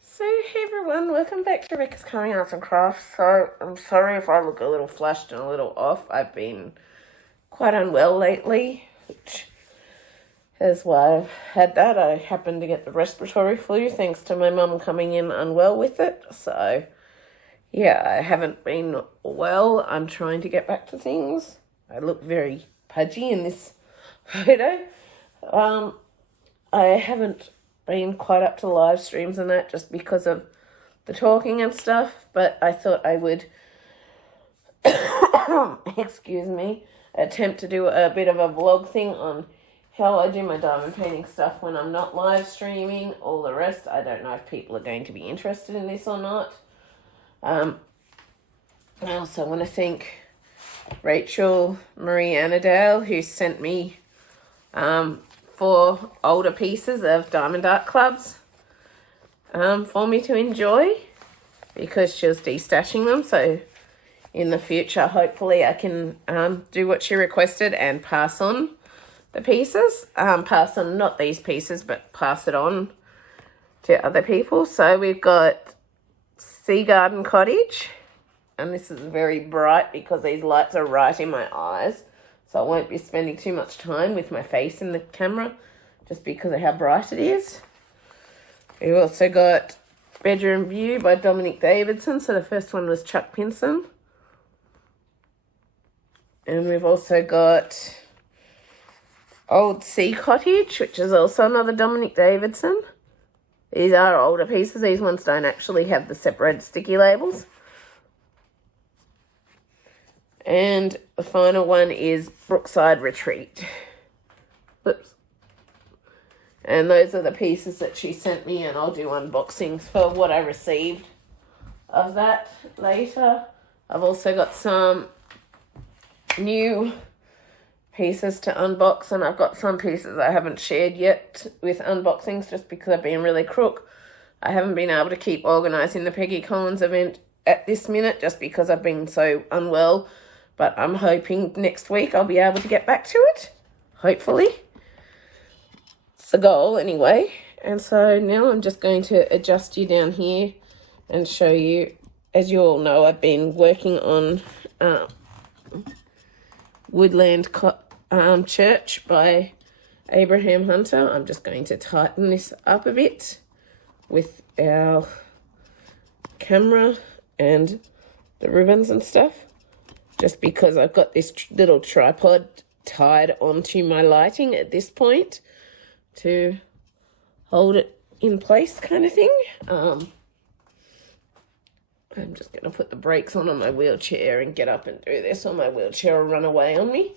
So hey everyone, welcome back to Rebecca's Carving Arts and Crafts. So I'm sorry if I look a little flushed and a little off. I've been quite unwell lately, which is why I've had that. I happened to get the respiratory flu thanks to my mum coming in unwell with it. So yeah, I haven't been well. I'm trying to get back to things. I look very pudgy in this photo. I haven't been quite up to the live streams and that just because of the talking and stuff, but I thought I would, excuse me, attempt to do a bit of a vlog thing on how I do my diamond painting stuff when I'm not live streaming. All the rest, I don't know if people are going to be interested in this or not. I also want to thank Rachel Marie Annadale, who sent me 4 older pieces of diamond art clubs for me to enjoy, because she was destashing them. So in the future, hopefully I can do what she requested and pass on the pieces. Pass on not these pieces, but pass it on to other people. So we've got Sea Garden Cottage, and this is very bright because these lights are right in my eyes. So I won't be spending too much time with my face in the camera just because of how bright it is. We've also got Bedroom View by Dominic Davidson. So the first one was Chuck Pinson. And we've also got Old Sea Cottage, which is also another Dominic Davidson. These are older pieces. These ones don't actually have the separated sticky labels. And the final one is Brookside Retreat. Oops. And those are the pieces that she sent me, and I'll do unboxings for what I received of that later. I've also got some new pieces to unbox, and I've got some pieces I haven't shared yet with unboxings just because I've been really crook. I haven't been able to keep organising the Peggy Collins event at this minute just because I've been so unwell. But I'm hoping next week I'll be able to get back to it. Hopefully. It's the goal anyway. And so now I'm just going to adjust you down here and show you. As you all know, I've been working on Woodland Church by Abraham Hunter. I'm just going to tighten this up a bit with our camera and the ribbons and stuff. Just because I've got this little tripod tied onto my lighting at this point to hold it in place kind of thing. I'm just going to put the brakes on my wheelchair and get up and do this, or my wheelchair will run away on me.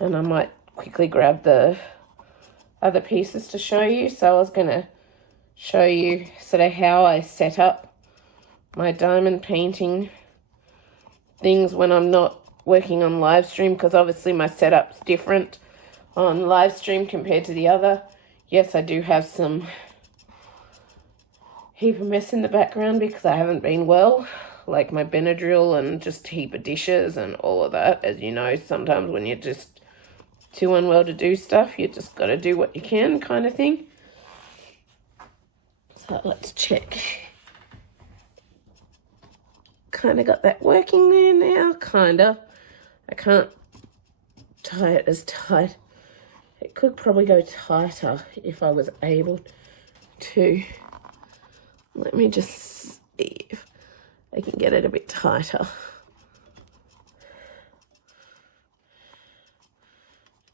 And I might quickly grab the other pieces to show you. So I was going to show you sort of how I set up my diamond painting things when I'm not working on live stream, because obviously my setup's different on live stream compared to the other. Yes, I do have some heap of mess in the background because I haven't been well, like my Benadryl and just a heap of dishes and all of that. As you know, sometimes when you're just too unwell to do stuff, you just got to do what you can kind of thing. So let's check. Kind of got that working there now, kind of. I can't tie it as tight. It could probably go tighter if I was able to. Let me just see if I can get it a bit tighter.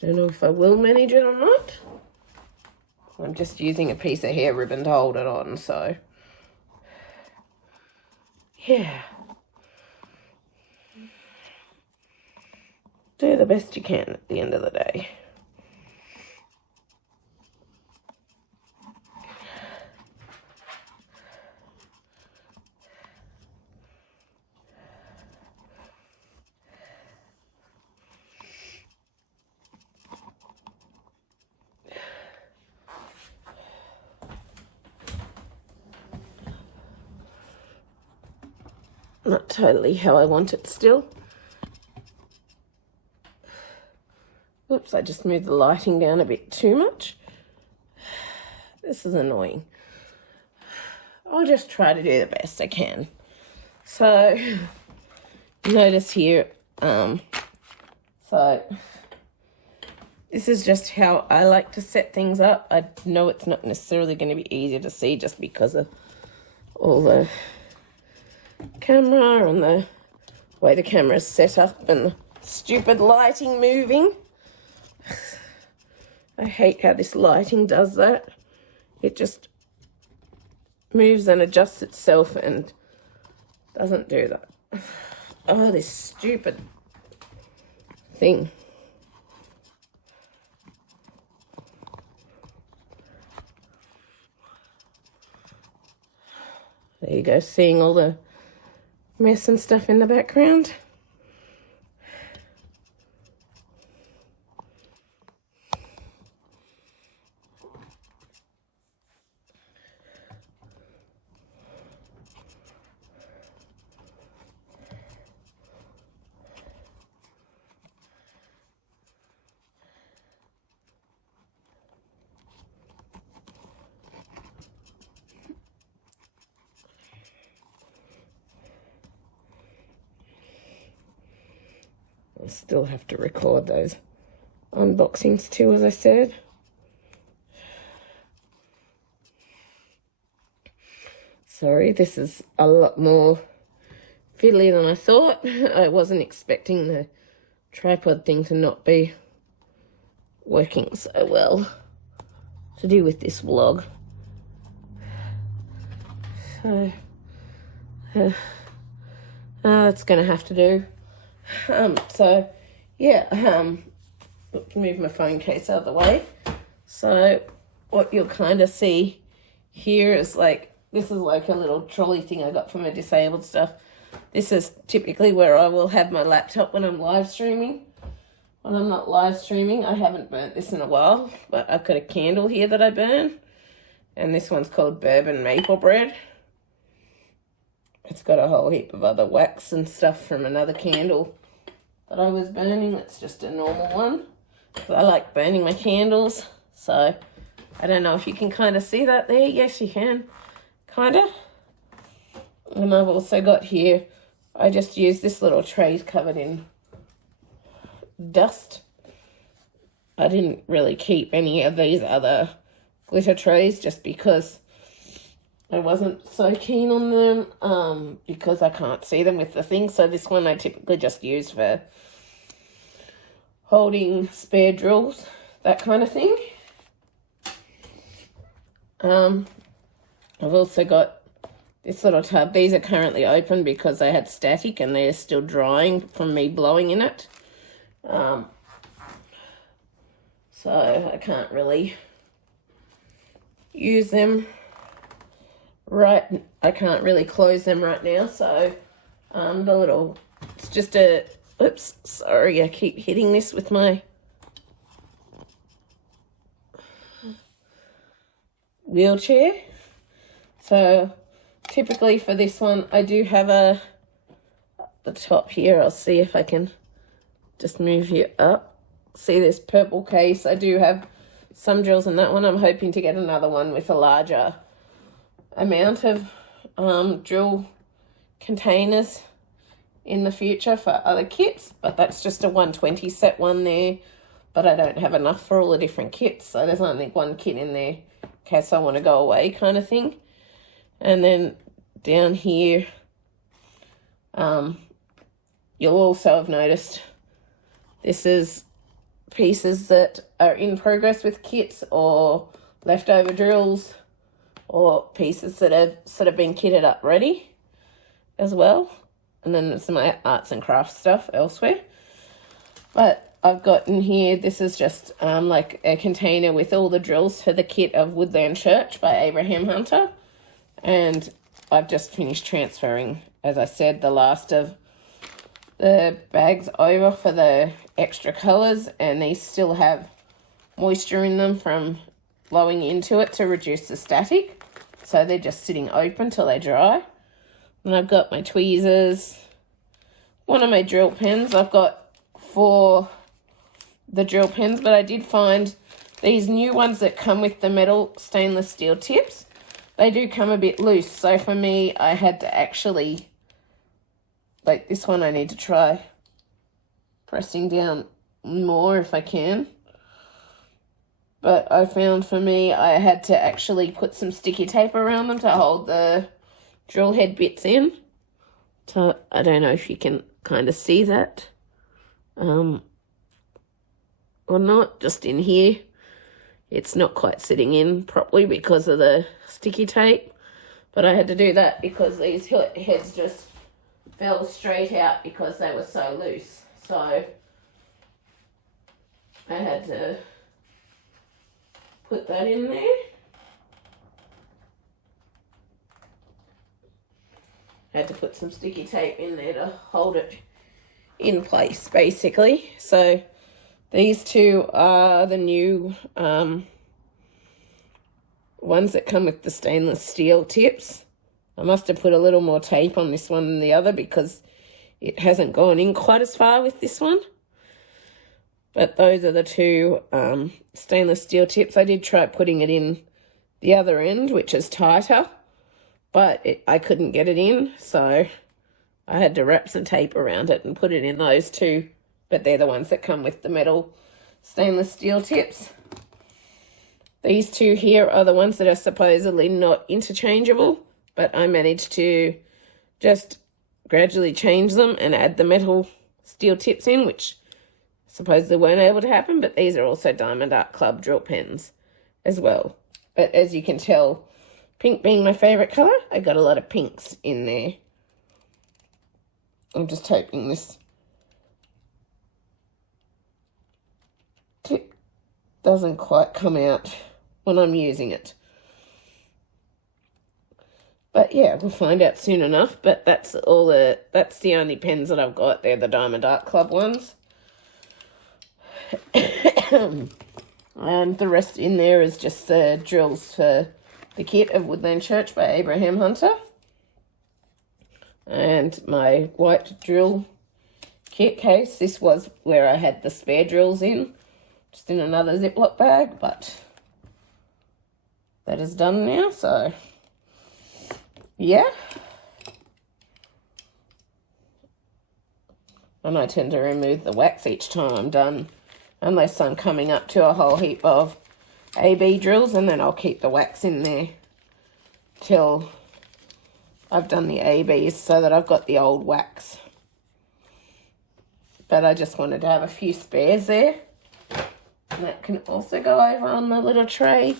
Don't know if I will manage it or not. I'm just using a piece of hair ribbon to hold it on, so yeah. Do the best you can at the end of the day. not totally how I want it still. Oops, I just moved the lighting down a bit too much. This is annoying. I'll just try to do the best I can. So, notice here, so this is just how I like to set things up. I know it's not necessarily going to be easy to see just because of all the camera and the way the camera is set up and the stupid lighting moving. I hate how this lighting does that. It just moves and adjusts itself and doesn't do that. Oh, this stupid thing. There you go, seeing all the mess and stuff in the background. I still have to record those unboxings too, as I said. Sorry, this is a lot more fiddly than I thought. I wasn't expecting the tripod thing to not be working so well to do with this vlog. So, that's going to have to do. So, yeah, move my phone case out of the way. So, what you'll kind of see here is like, this is like a little trolley thing I got from a disabled stuff. This is typically where I will have my laptop when I'm live streaming. When I'm not live streaming, I haven't burnt this in a while, but I've got a candle here that I burn. And this one's called Bourbon Maple Bread. It's got a whole heap of other wax and stuff from another candle that I was burning. It's just a normal one. But I like burning my candles. So, I don't know if you can kind of see that there. Yes, you can. Kind of. And I've also got here, I just used this little tray covered in dust. I didn't really keep any of these other glitter trays just because I wasn't so keen on them because I can't see them with the thing. So this one I typically just use for holding spare drills, that kind of thing. I've also got this little tub. These are currently open because they had static and they're still drying from me blowing in it. So I can't really use them right. I can't really close them right now. So the little, it's just a, oops, sorry, I keep hitting this with my wheelchair. So typically for this one, I do have the top here. I'll see if I can just move you up. See this purple case? I do have some drills in that one. I'm hoping to get another one with a larger amount of drill containers in the future for other kits, but that's just a 120 set one there, but I don't have enough for all the different kits, so there's only one kit in there in case I want to go away kind of thing. And then down here, you'll also have noticed this is pieces that are in progress with kits or leftover drills or pieces that have sort of been kitted up ready as well. And then there's my arts and crafts stuff elsewhere. But I've got in here, this is just like a container with all the drills for the kit of Woodland Church by Abraham Hunter. And I've just finished transferring, as I said, the last of the bags over for the extra colours, and these still have moisture in them from blowing into it to reduce the static. So they're just sitting open till they dry. And I've got my tweezers. One of my drill pens. I've got 4 the drill pens, but I did find these new ones that come with the metal stainless steel tips. They do come a bit loose, so for me, I had to actually, like this one, I need to try pressing down more if I can. But I found for me, I had to actually put some sticky tape around them to hold the drill head bits in. So I don't know if you can kind of see that. Or not, just in here. It's not quite sitting in properly because of the sticky tape. But I had to do that because these heads just fell straight out because they were so loose. So I had to put that in there. I had to put some sticky tape in there to hold it in place, basically. So these 2 are the new ones that come with the stainless steel tips. I must have put a little more tape on this one than the other because it hasn't gone in quite as far with this one. But those are the 2 stainless steel tips. I did try putting it in the other end, which is tighter, but I couldn't get it in, so I had to wrap some tape around it and put it in those 2. But they're the ones that come with the metal stainless steel tips. These 2 here are the ones that are supposedly not interchangeable, but I managed to just gradually change them and add the metal steel tips in, which supposedly weren't able to happen, but these are also Diamond Art Club drill pens as well. But as you can tell, pink being my favourite colour, I got a lot of pinks in there. I'm just hoping this tip doesn't quite come out when I'm using it. But yeah, we'll find out soon enough. But that's the only pens that I've got. They're the Diamond Art Club ones. And the rest in there is just the drills for the kit of Woodland Church by Abraham Hunter. And my white drill kit case. This was where I had the spare drills in, just in another Ziploc bag, but that is done now, so yeah. And I tend to remove the wax each time I'm done, unless I'm coming up to a whole heap of AB drills, and then I'll keep the wax in there till I've done the ABs so that I've got the old wax. But I just wanted to have a few spares there. And that can also go over on the little tray.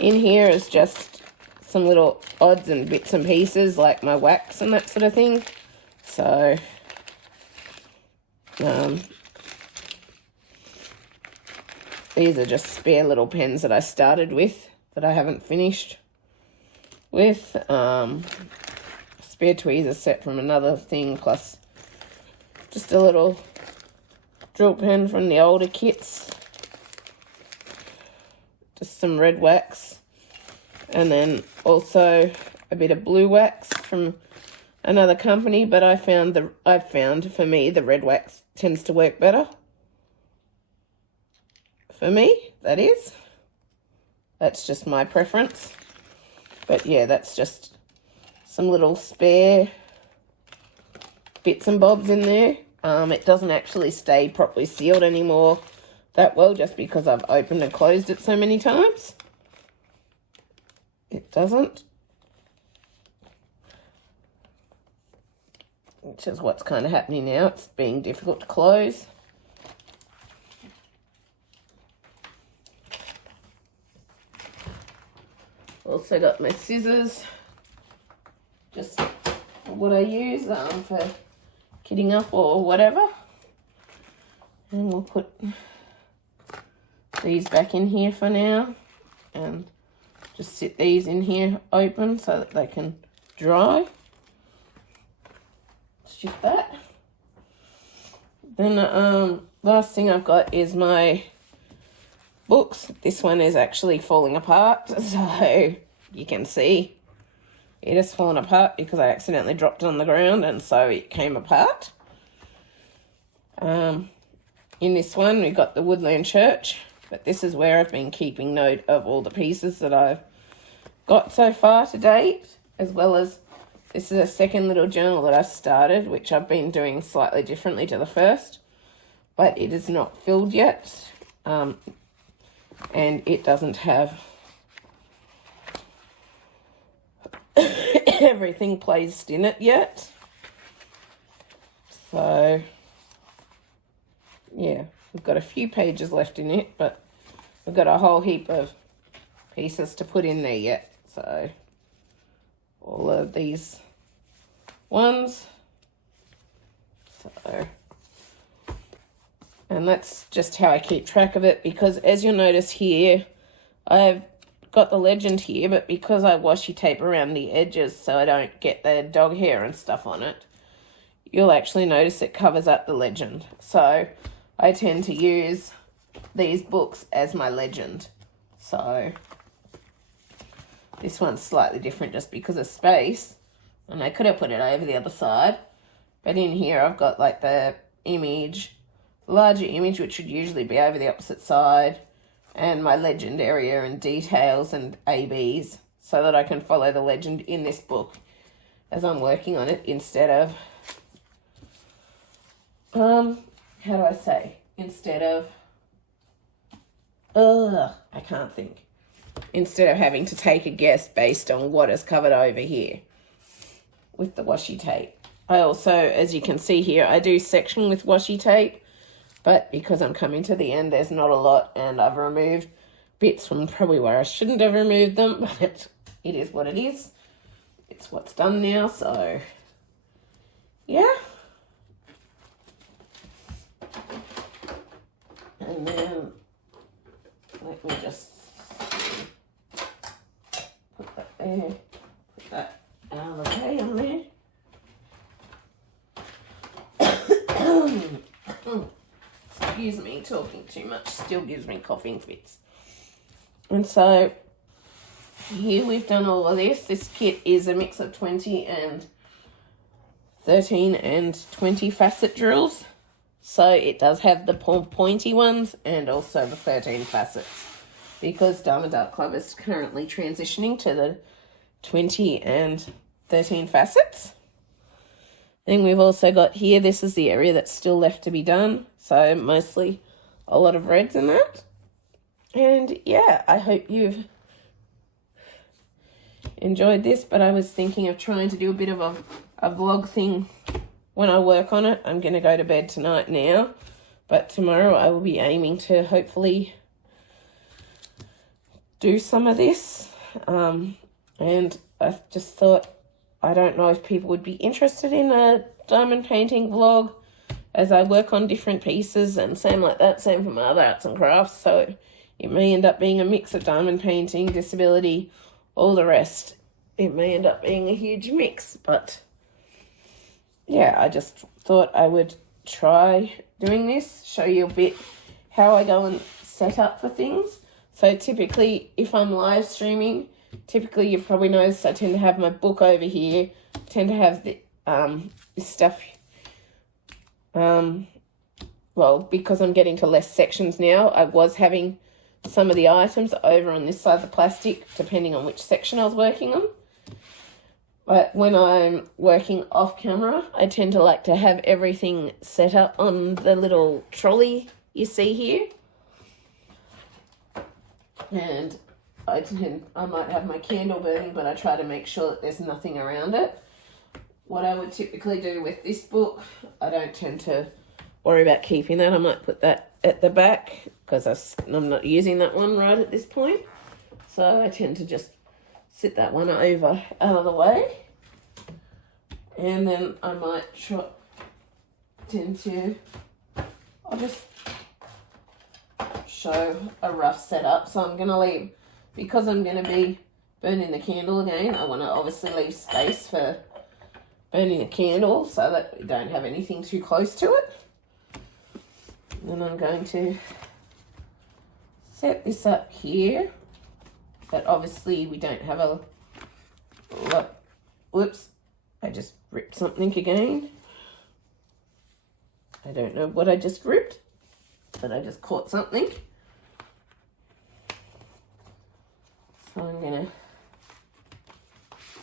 In here is just some little odds and bits and pieces like my wax and that sort of thing. So, these are just spare little pens that I started with that I haven't finished with. Spare tweezer set from another thing, plus just a little drill pen from the older kits. Just some red wax, and then also a bit of blue wax from another company, but I found for me the red wax tends to work better. For me, that is. That's just my preference. But yeah, that's just some little spare bits and bobs in there. It doesn't actually stay properly sealed anymore that well, just because I've opened and closed it so many times. It doesn't. Which is what's kind of happening now. It's being difficult to close. Also got my scissors, just what I use for kitting up or whatever. And we'll put these back in here for now and just sit these in here open so that they can dry. Shift that. Then last thing I've got is my books. This one is actually falling apart, so you can see It has fallen apart because I accidentally dropped it on the ground, and so it came apart. In this one, we've got the Woodland church, but this is where I've been keeping note of all the pieces that I've got so far to date, as well as this is a second little journal that I've started, which I've been doing slightly differently to the first, but it is not filled yet, and it doesn't have everything placed in it yet. So yeah, we've got a few pages left in it, but we've got a whole heap of pieces to put in there yet. So all of these ones. So, and that's just how I keep track of it, because as you'll notice here, I've got the legend here, but because I washi tape around the edges so I don't get the dog hair and stuff on it, you'll actually notice it covers up the legend. So I tend to use these books as my legend. So this one's slightly different just because of space, and I could have put it over the other side, but in here I've got like the image, larger image, which would usually be over the opposite side, and my legend area and details and ABs, so that I can follow the legend in this book as I'm working on it, instead of how do I say? Instead of, I can't think. Instead of having to take a guess based on what is covered over here with the washi tape. I also, as you can see here, I do section with washi tape, but because I'm coming to the end, there's not a lot, and I've removed bits from probably where I shouldn't have removed them, but it is what it is. It's what's done now, so yeah. And then let me just put that there, put that out of the way on there. Excuse me, talking too much still gives me coughing fits. And so here we've done all of this. This kit is a mix of 20 and 13 and 20 facet drills. So it does have the pointy ones and also the 13 facets, because Diamond Dart Club is currently transitioning to the 20 and 13 facets. Then we've also got here, this is the area that's still left to be done. So mostly a lot of reds in that. And yeah, I hope you've enjoyed this, but I was thinking of trying to do a bit of a vlog thing when I work on it. I'm going to go to bed tonight now, but tomorrow I will be aiming to hopefully do some of this. And I just thought, I don't know if people would be interested in a diamond painting vlog as I work on different pieces, and same like that, same for my other arts and crafts. So it may end up being a mix of diamond painting, disability, all the rest. It may end up being a huge mix, but yeah, I just thought I would try doing this, show you a bit how I go and set up for things. So typically, if I'm live streaming, typically you've probably noticed I tend to have my book over here, tend to have the this stuff, well, because I'm getting to less sections now, I was having some of the items over on this side of the plastic, depending on which section I was working on. But when I'm working off camera, I tend to like to have everything set up on the little trolley you see here. And I might have my candle burning, but I try to make sure that there's nothing around it. What I would typically do with this book, I don't tend to worry about keeping that. I might put that at the back because I'm not using that one right at this point. So I tend to just sit that one over out of the way. And then I might I'll just show a rough setup. So I'm going to leave, because I'm going to be burning the candle again, I want to obviously leave space for burning the candle so that we don't have anything too close to it. And then I'm going to set this up here, but obviously we don't have a lot whoops, I just ripped something again. I don't know what I just ripped, but I just caught something. So I'm gonna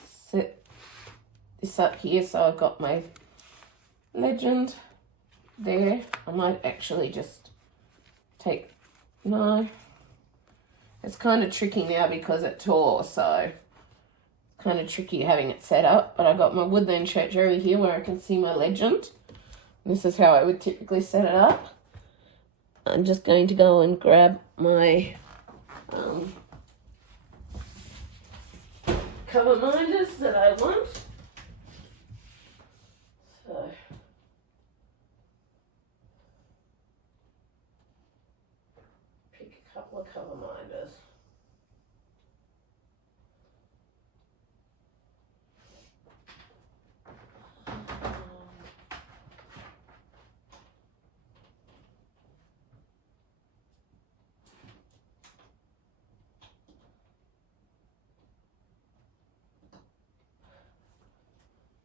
set this up here so I've got my legend there. I might actually just take, no, it's kind of tricky now because it tore, so it's kind of tricky having it set up. But I've got my Woodland church over here where I can see my legend. This is how I would typically set it up. I'm just going to go and grab my cover minders that I want. So pick a couple of cover minders.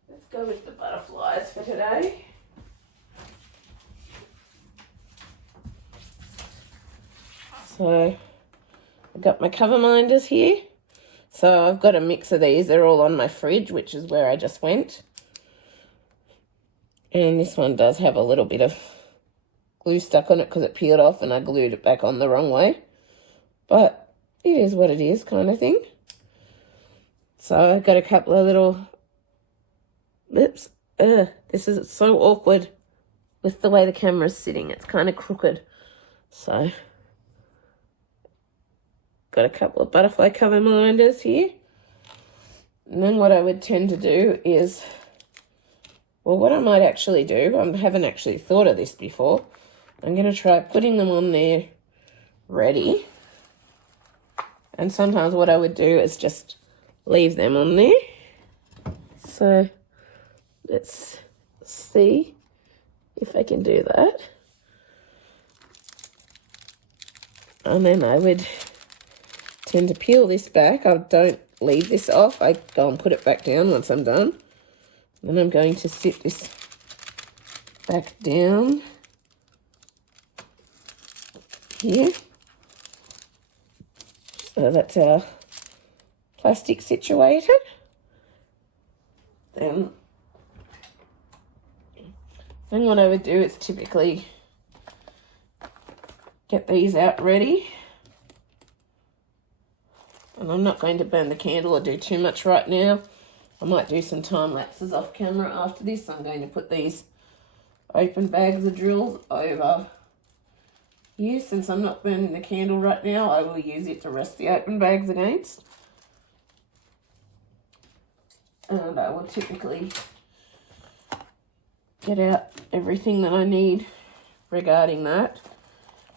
Let's go with the butterflies for today. So I've got my cover minders here. So I've got a mix of these. They're all on my fridge, which is where I just went. And this one does have a little bit of glue stuck on it because it peeled off and I glued it back on the wrong way. But it is what it is, kind of thing. So I've got a couple of little, oops, this is so awkward with the way the camera's sitting. It's kind of crooked. So got a couple of butterfly cover minders here. And then what I would tend to do is, well, what I might actually do, I haven't actually thought of this before. I'm going to try putting them on there ready. And sometimes what I would do is just leave them on there. So let's see if I can do that. And then I would tend to peel this back. I don't leave this off. I go and put it back down once I'm done. Then I'm going to sit this back down here. So that's our plastic situated. Then what I would do is typically get these out ready. And I'm not going to burn the candle or do too much right now. I might do some time lapses off camera after this. I'm going to put these open bags of drills over here. Since I'm not burning the candle right now, I will use it to rest the open bags against. And I will typically get out everything that I need regarding that.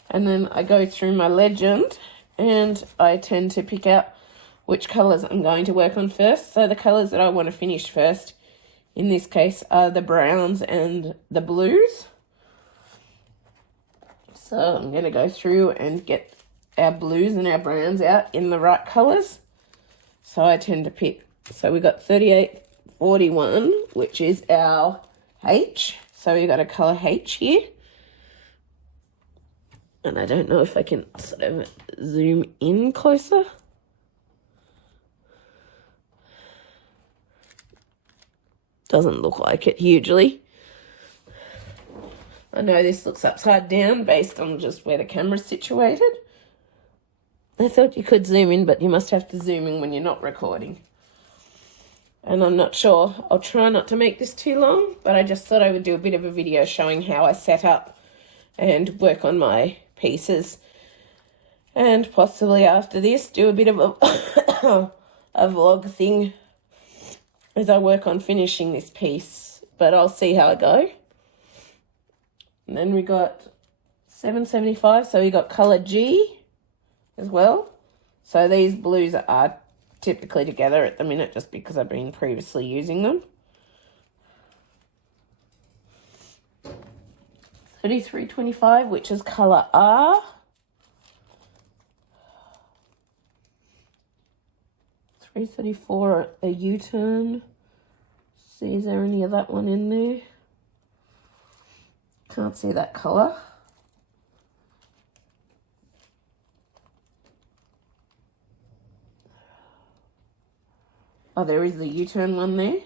And then I go through my legend and I tend to pick out which colours I'm going to work on first. So the colours that I want to finish first in this case are the browns and the blues. So I'm going to go through and get our blues and our browns out in the right colours. So I tend to pick, so we've got 3841, which is our H. So we've got a colour H here. And I don't know if I can sort of zoom in closer. Doesn't look like it hugely. I know this looks upside down based on just where the camera's situated. I thought you could zoom in, but you must have to zoom in when you're not recording. And I'm not sure. I'll try not to make this too long, but I just thought I would do a bit of a video showing how I set up and work on my pieces. And possibly after this, do a bit of a, a vlog thing as I work on finishing this piece. But I'll see how I go. And then we got 775, so we got colour G as well. So these blues are typically together at the minute just because I've been previously using them. 3325, which is colour R. 334, a U-turn. See, is there any of that one in there? Can't see that colour. Oh, there is the U-turn one there.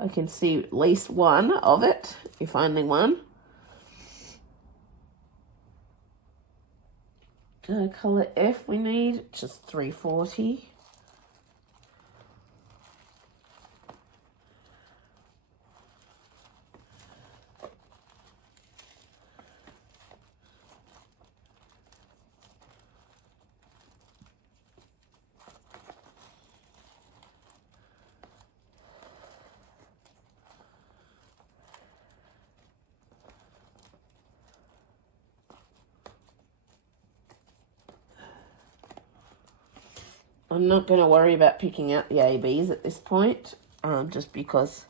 I can see at least one of it, if only one. Colour F we need, just 340. I'm not going to worry about picking out the ABs at this point, just because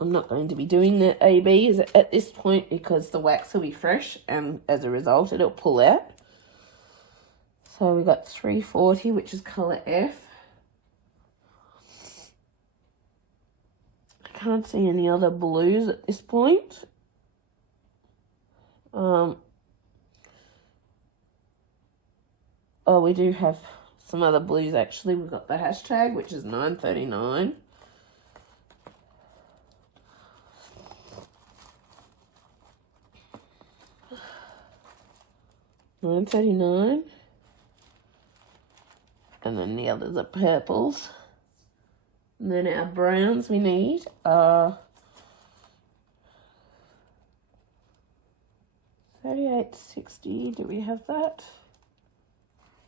I'm not going to be doing the ABs at this point because the wax will be fresh and as a result it'll pull out. So we got 340, which is colour F. I can't see any other blues at this point. Oh, we do have some other blues actually. We've got the hashtag, which is 939. $9.39, and then the others are purples, and then our browns we need are 38.60. Do we have that?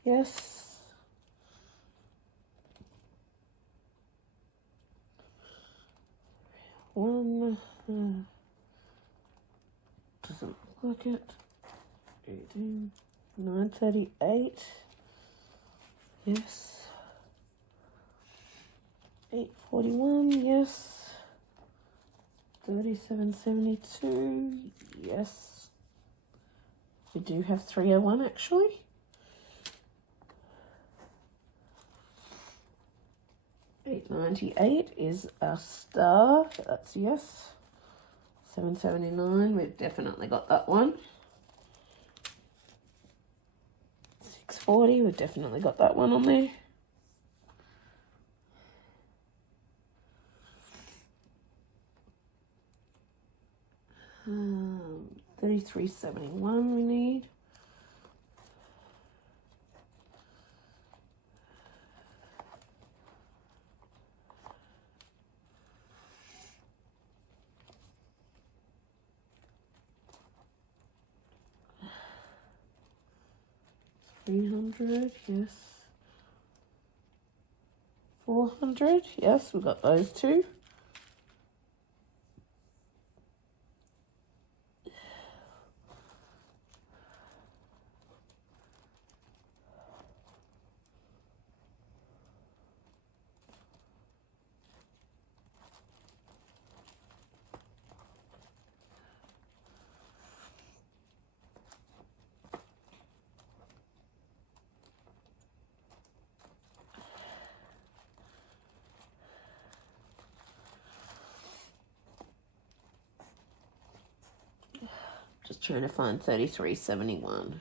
Yes. One doesn't look like it. 18. 938. Yes. 841. Yes. 3772. Yes. We do have 301 actually. 898 is a star. That's yes. 779. We've definitely got that one. 640, we've definitely got that one on there. Um, 3371 we need. $300, yes. 400, yes, we've got those two. Just trying to find 3371.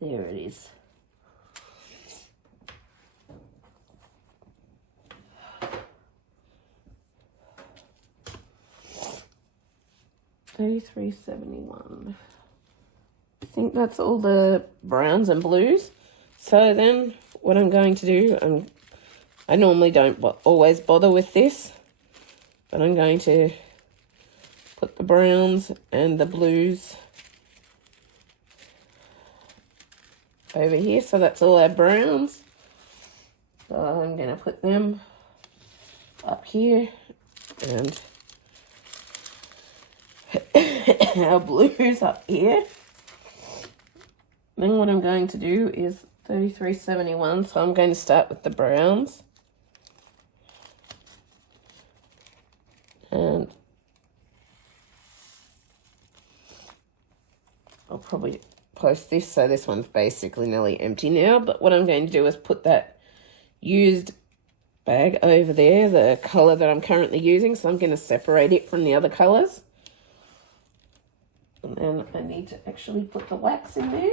There it is. $33.71. I think that's all the browns and blues. So then what I'm going to do, I normally don't always bother with this, but I'm going to put the browns and the blues over here. So that's all our browns. So I'm going to put them up here and our blues up here. Then what I'm going to do is 33.71. So I'm going to start with the browns. And I'll probably post this, so this one's basically nearly empty now. But what I'm going to do is put that used bag over there, the colour that I'm currently using. So I'm going to separate it from the other colours. And then I need to actually put the wax in there.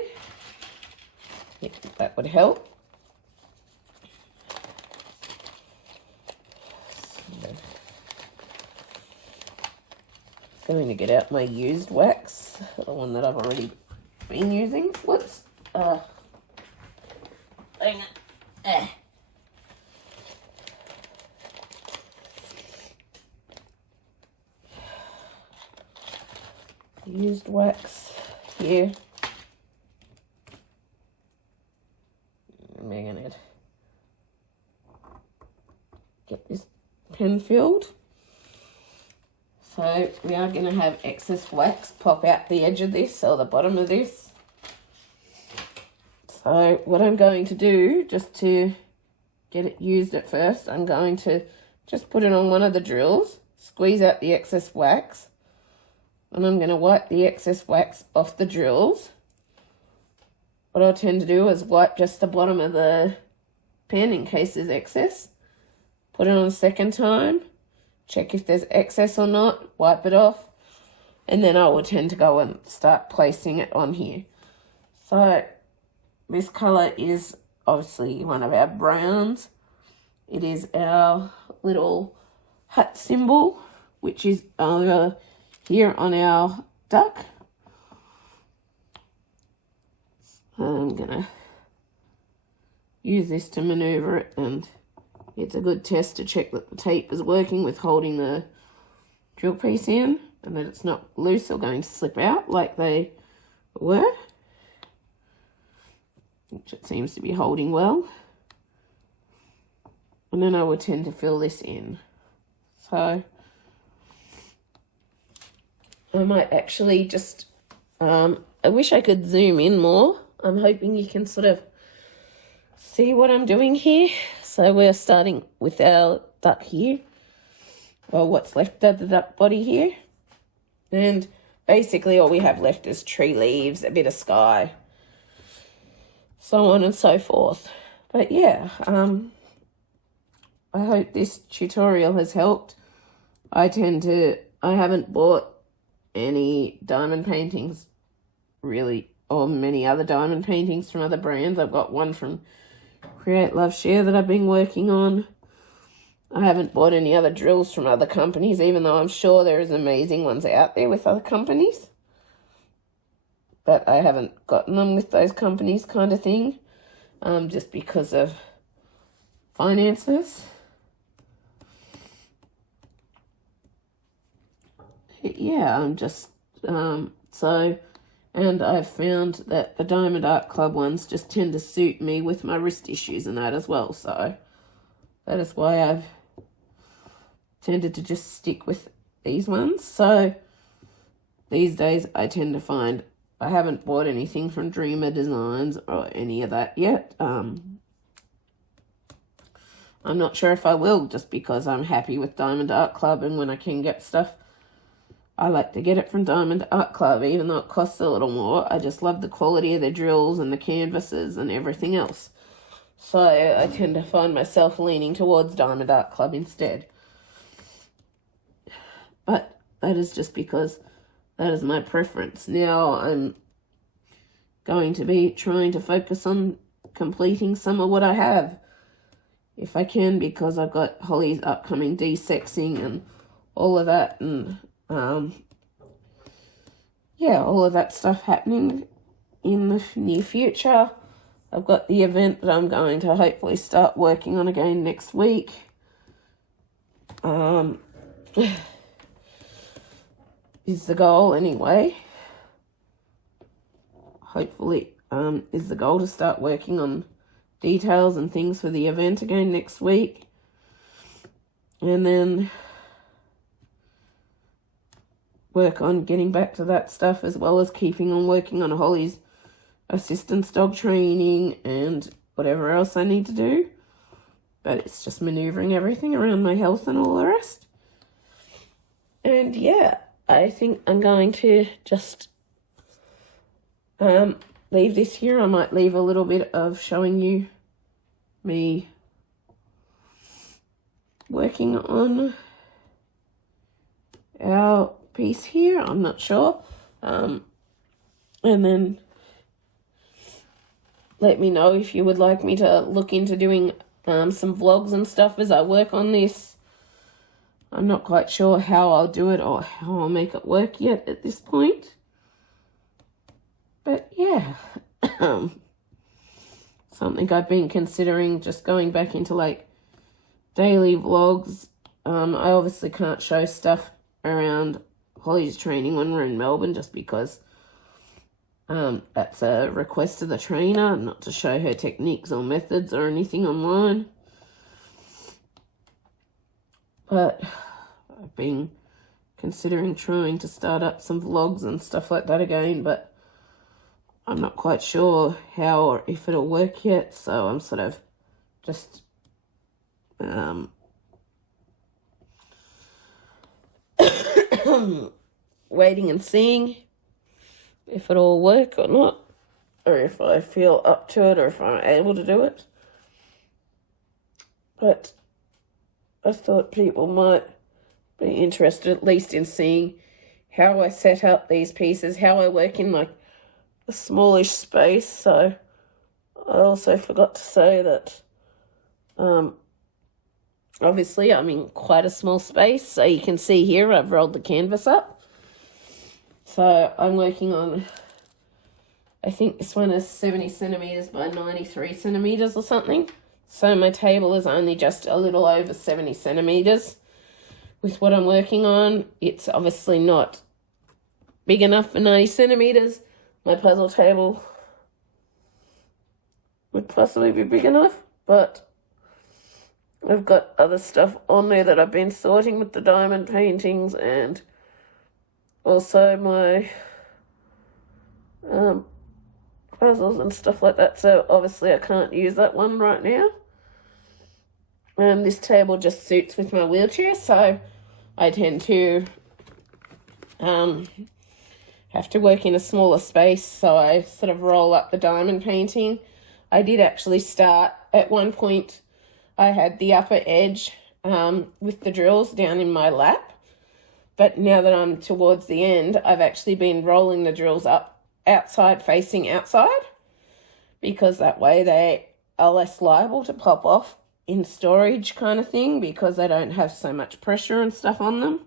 Yeah, that would help. Going to get out my used wax, the one that I've already been using. Whoops. Hang on. Used wax here. I'm going to get this pen filled. So we are going to have excess wax pop out the edge of this, or the bottom of this. So what I'm going to do, just to get it used at first, I'm going to just put it on one of the drills, squeeze out the excess wax, and I'm going to wipe the excess wax off the drills. What I'll tend to do is wipe just the bottom of the pen in case there's excess. Put it on a second time. Check if there's excess or not, wipe it off, and then I will tend to go and start placing it on here. So this colour is obviously one of our browns. It is our little hut symbol, which is over here on our duck. I'm going to use this to manoeuvre it, and it's a good test to check that the tape is working with holding the drill piece in, and that it's not loose or going to slip out like they were, which it seems to be holding well. And then I would tend to fill this in. So I might actually just, I wish I could zoom in more. I'm hoping you can sort of see what I'm doing here. So we're starting with our duck here, well, what's left of the duck body here. And basically all we have left is tree leaves, a bit of sky, so on and so forth. But yeah, I hope this tutorial has helped. I haven't bought any diamond paintings really, or many other diamond paintings from other brands. I've got one from Create, Love, Share that I've been working on. I haven't bought any other drills from other companies, even though I'm sure there is amazing ones out there with other companies. But I haven't gotten them with those companies kind of thing, just because of finances. Yeah, I'm just, and I've found that the Diamond Art Club ones just tend to suit me with my wrist issues and that as well. So that is why I've tended to just stick with these ones. So these days I tend to find I haven't bought anything from Dreamer Designs or any of that yet. I'm not sure if I will, just because I'm happy with Diamond Art Club, and when I can get stuff, I like to get it from Diamond Art Club, even though it costs a little more. I just love the quality of the drills and the canvases and everything else. So I tend to find myself leaning towards Diamond Art Club instead. But that is just because that is my preference. Now I'm going to be trying to focus on completing some of what I have, if I can, because I've got Holly's upcoming de-sexing and all of that, and yeah, all of that stuff happening in the near future. I've got the event that I'm going to hopefully start working on again next week. Is the goal anyway. Hopefully, is the goal to start working on details and things for the event again next week. And then work on getting back to that stuff, as well as keeping on working on Holly's assistance dog training and whatever else I need to do. But it's just maneuvering everything around my health and all the rest. And yeah, I think I'm going to just leave this here. I might leave a little bit of showing you me working on our piece here. I'm not sure. And then let me know if you would like me to look into doing some vlogs and stuff as I work on this. I'm not quite sure how I'll do it or how I'll make it work yet at this point. But yeah, something I've been considering, just going back into like daily vlogs. I obviously can't show stuff around Holly's training when we're in Melbourne just because that's a request of the trainer, not to show her techniques or methods or anything online. But I've been considering trying to start up some vlogs and stuff like that again, but I'm not quite sure how or if it'll work yet, so I'm sort of just waiting and seeing if it'll work or not, or if I feel up to it, or if I'm able to do it. But I thought people might be interested at least in seeing how I set up these pieces, how I work in like a smallish space. So I also forgot to say that obviously I'm in quite a small space. So you can see here I've rolled the canvas up. So I'm working on, I think this one is 70 centimetres by 93 centimetres or something. So my table is only just a little over 70 centimetres with what I'm working on. It's obviously not big enough for 90 centimetres. My puzzle table would possibly be big enough, but I've got other stuff on there that I've been sorting with the diamond paintings, and also my puzzles and stuff like that. So obviously I can't use that one right now. And this table just suits with my wheelchair, so I tend to have to work in a smaller space, so I sort of roll up the diamond painting. I did actually start, at one point, I had the upper edge with the drills down in my lap, but now that I'm towards the end, I've actually been rolling the drills up outside, facing outside, because that way they are less liable to pop off in storage kind of thing, because they don't have so much pressure and stuff on them.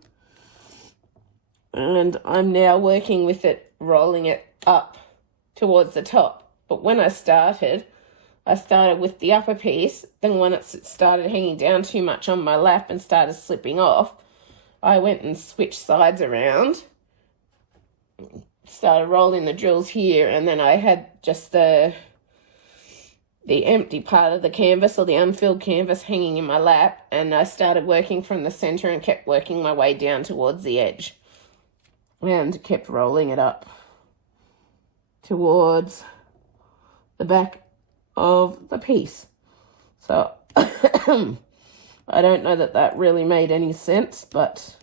And I'm now working with it, rolling it up towards the top. But when I started with the upper piece. Then when it started hanging down too much on my lap and started slipping off, I went and switched sides around, started rolling the drills here, and then I had just the empty part of the canvas, or the unfilled canvas, hanging in my lap, and I started working from the center and kept working my way down towards the edge and kept rolling it up towards the back of the piece. So I don't know that really made any sense, but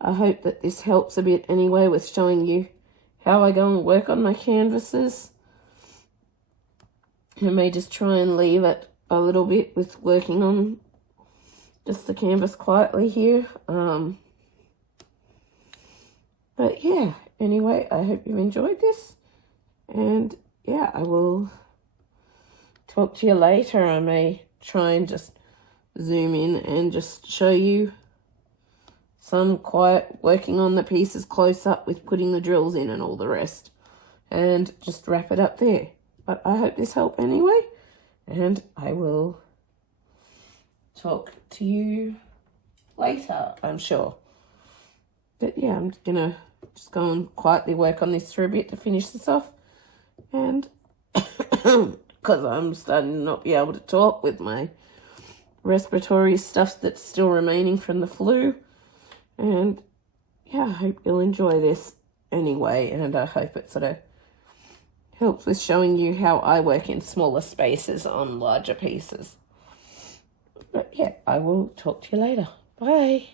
I hope that this helps a bit anyway with showing you how I go and work on my canvases. I may just try and leave it a little bit with working on just the canvas quietly here. But yeah, anyway, I hope you enjoyed this. And yeah, I will talk to you later. I may try and just zoom in and just show you some quiet working on the pieces close up with putting the drills in and all the rest, and just wrap it up there. But I hope this helped anyway, and I will talk to you later, I'm sure. But yeah, I'm gonna just go and quietly work on this for a bit to finish this off, and because I'm starting to not be able to talk with my respiratory stuff that's still remaining from the flu. And yeah, I hope you'll enjoy this anyway, and I hope it sort of Helps with showing you how I work in smaller spaces on larger pieces. But yeah, I will talk to you later. Bye.